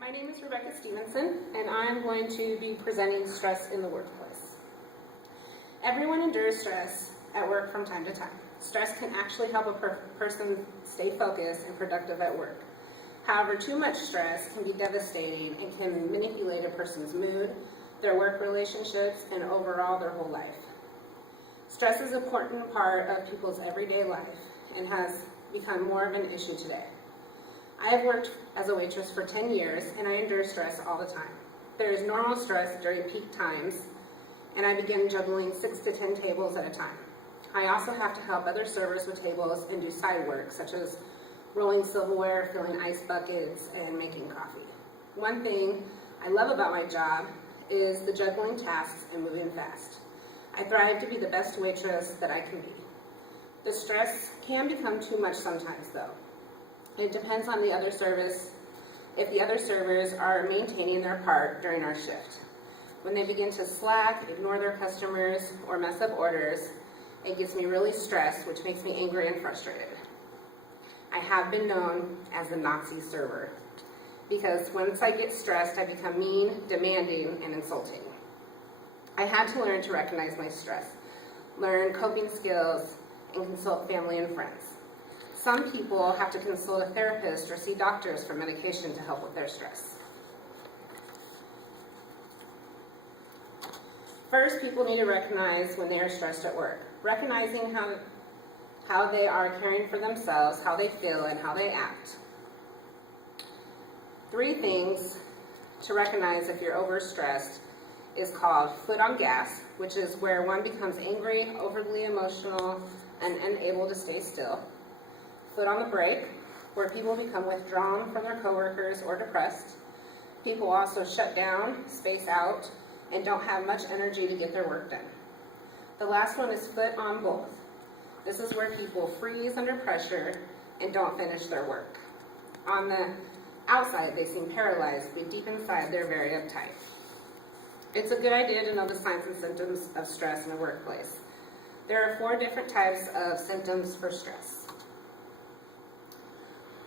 My name is Rebecca Stevenson, and I'm going to be presenting stress in the workplace. Everyone endures stress at work from time to time. Stress can actually help a person stay focused and productive at work. However, too much stress can be devastating and can manipulate a person's mood, their work relationships, and overall their whole life. Stress is an important part of people's everyday life and has become more of an issue today. I have worked as a waitress for 10 years, and I endure stress all the time. There is normal stress during peak times, and I begin juggling 6 to 10 tables at a time. I also have to help other servers with tables and do side work, such as rolling silverware, filling ice buckets, and making coffee. One thing I love about my job is the juggling tasks and moving fast. I thrive to be the best waitress that I can be. The stress can become too much sometimes, though. It depends on the other service, if the other servers are maintaining their part during our shift. When they begin to slack, ignore their customers, or mess up orders, it gets me really stressed, which makes me angry and frustrated. I have been known as the Nazi server, because once I get stressed, I become mean, demanding, and insulting. I had to learn to recognize my stress, learn coping skills, and consult family and friends. Some people have to consult a therapist or see doctors for medication to help with their stress. First, people need to recognize when they are stressed at work. Recognizing how they are caring for themselves, how they feel, and how they act. 3 things to recognize if you're overstressed is called foot on gas, which is where one becomes angry, overly emotional, and unable to stay still. Foot on the brake, where people become withdrawn from their coworkers or depressed. People also shut down, space out, and don't have much energy to get their work done. The last one is foot on both. This is where people freeze under pressure and don't finish their work. On the outside, they seem paralyzed, but deep inside, they're very uptight. It's a good idea to know the signs and symptoms of stress in the workplace. There are 4 different types of symptoms for stress.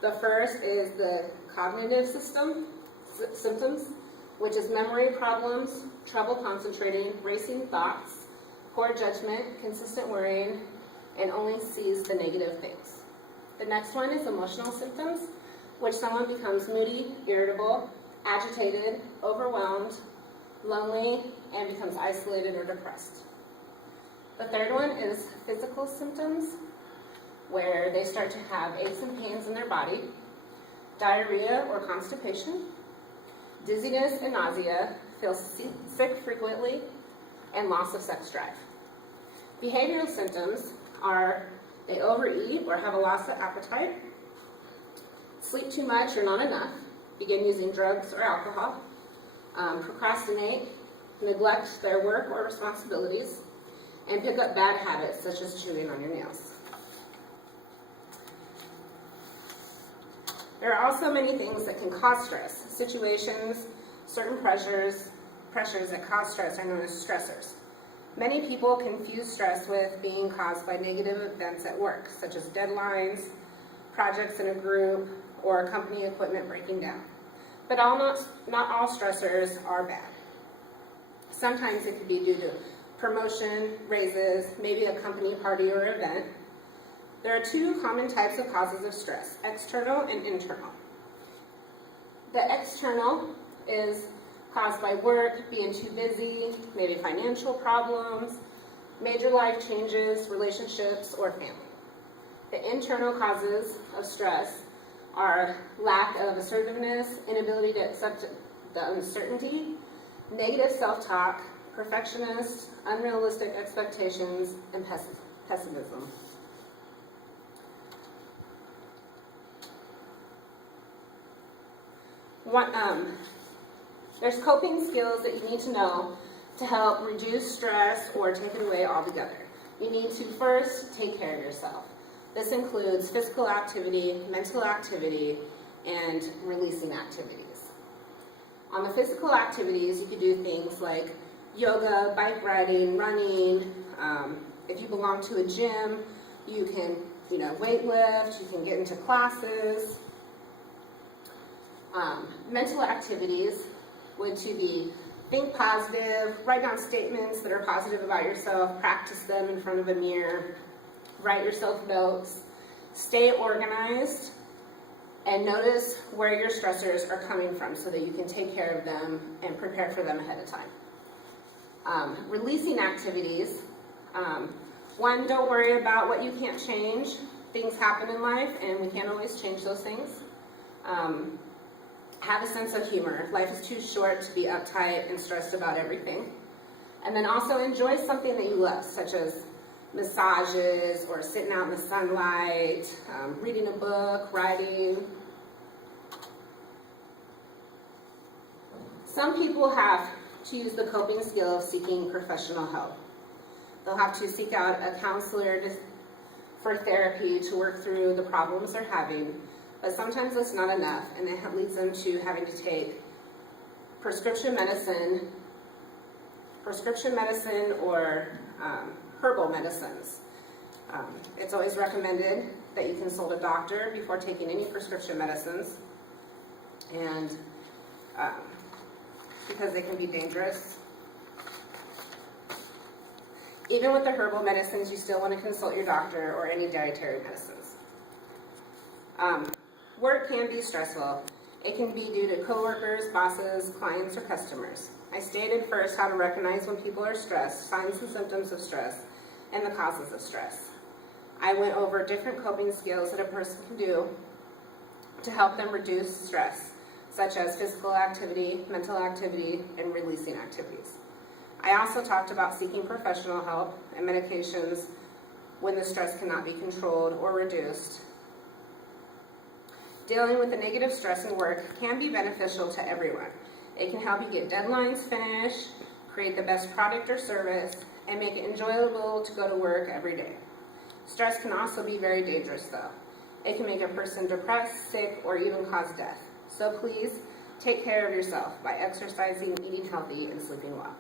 The first is the cognitive symptoms, which is memory problems, trouble concentrating, racing thoughts, poor judgment, consistent worrying, and only sees the negative things. The next one is emotional symptoms, which someone becomes moody, irritable, agitated, overwhelmed, lonely, and becomes isolated or depressed. The third one is physical symptoms, where they start to have aches and pains in their body, diarrhea or constipation, dizziness and nausea, feel sick frequently, and loss of sex drive. Behavioral symptoms are they overeat or have a loss of appetite, sleep too much or not enough, begin using drugs or alcohol, procrastinate, neglect their work or responsibilities, and pick up bad habits such as chewing on your nails. There are also many things that can cause stress. Situations, certain pressures that cause stress are known as stressors. Many people confuse stress with being caused by negative events at work, such as deadlines, projects in a group, or company equipment breaking down. But not all stressors are bad. Sometimes it could be due to promotion, raises, maybe a company party or event. There are 2 common types of causes of stress, external and internal. The external is caused by work, being too busy, maybe financial problems, major life changes, relationships, or family. The internal causes of stress are lack of assertiveness, inability to accept the uncertainty, negative self-talk, perfectionist, unrealistic expectations, and pessimism. There's coping skills that you need to know to help reduce stress or take it away altogether. You need to first take care of yourself. This includes physical activity, mental activity, and releasing activities. On the physical activities, you could do things like yoga, bike riding, running. If you belong to a gym, you can weight lift, you can get into classes. Mental activities would to be think positive, write down statements that are positive about yourself, practice them in front of a mirror, write yourself notes, stay organized, and notice where your stressors are coming from so that you can take care of them and prepare for them ahead of time. Releasing activities. One, don't worry about what you can't change. Things happen in life and we can't always change those things. Have a sense of humor. Life is too short to be uptight and stressed about everything. And then also enjoy something that you love, such as massages or sitting out in the sunlight, reading a book, writing. Some people have to use the coping skill of seeking professional help. They'll have to seek out a counselor for therapy to work through the problems they're having, but sometimes that's not enough, and it leads them to having to take prescription medicine or herbal medicines. It's always recommended that you consult a doctor before taking any prescription medicines, and because they can be dangerous. Even with the herbal medicines, you still want to consult your doctor or any dietary medicines. Work can be stressful. It can be due to coworkers, bosses, clients, or customers. I stated first how to recognize when people are stressed, signs and symptoms of stress, and the causes of stress. I went over different coping skills that a person can do to help them reduce stress, such as physical activity, mental activity, and releasing activities. I also talked about seeking professional help and medications when the stress cannot be controlled or reduced. Dealing with the negative stress in work can be beneficial to everyone. It can help you get deadlines finished, create the best product or service, and make it enjoyable to go to work every day. Stress can also be very dangerous though. It can make a person depressed, sick, or even cause death. So please take care of yourself by exercising, eating healthy, and sleeping well.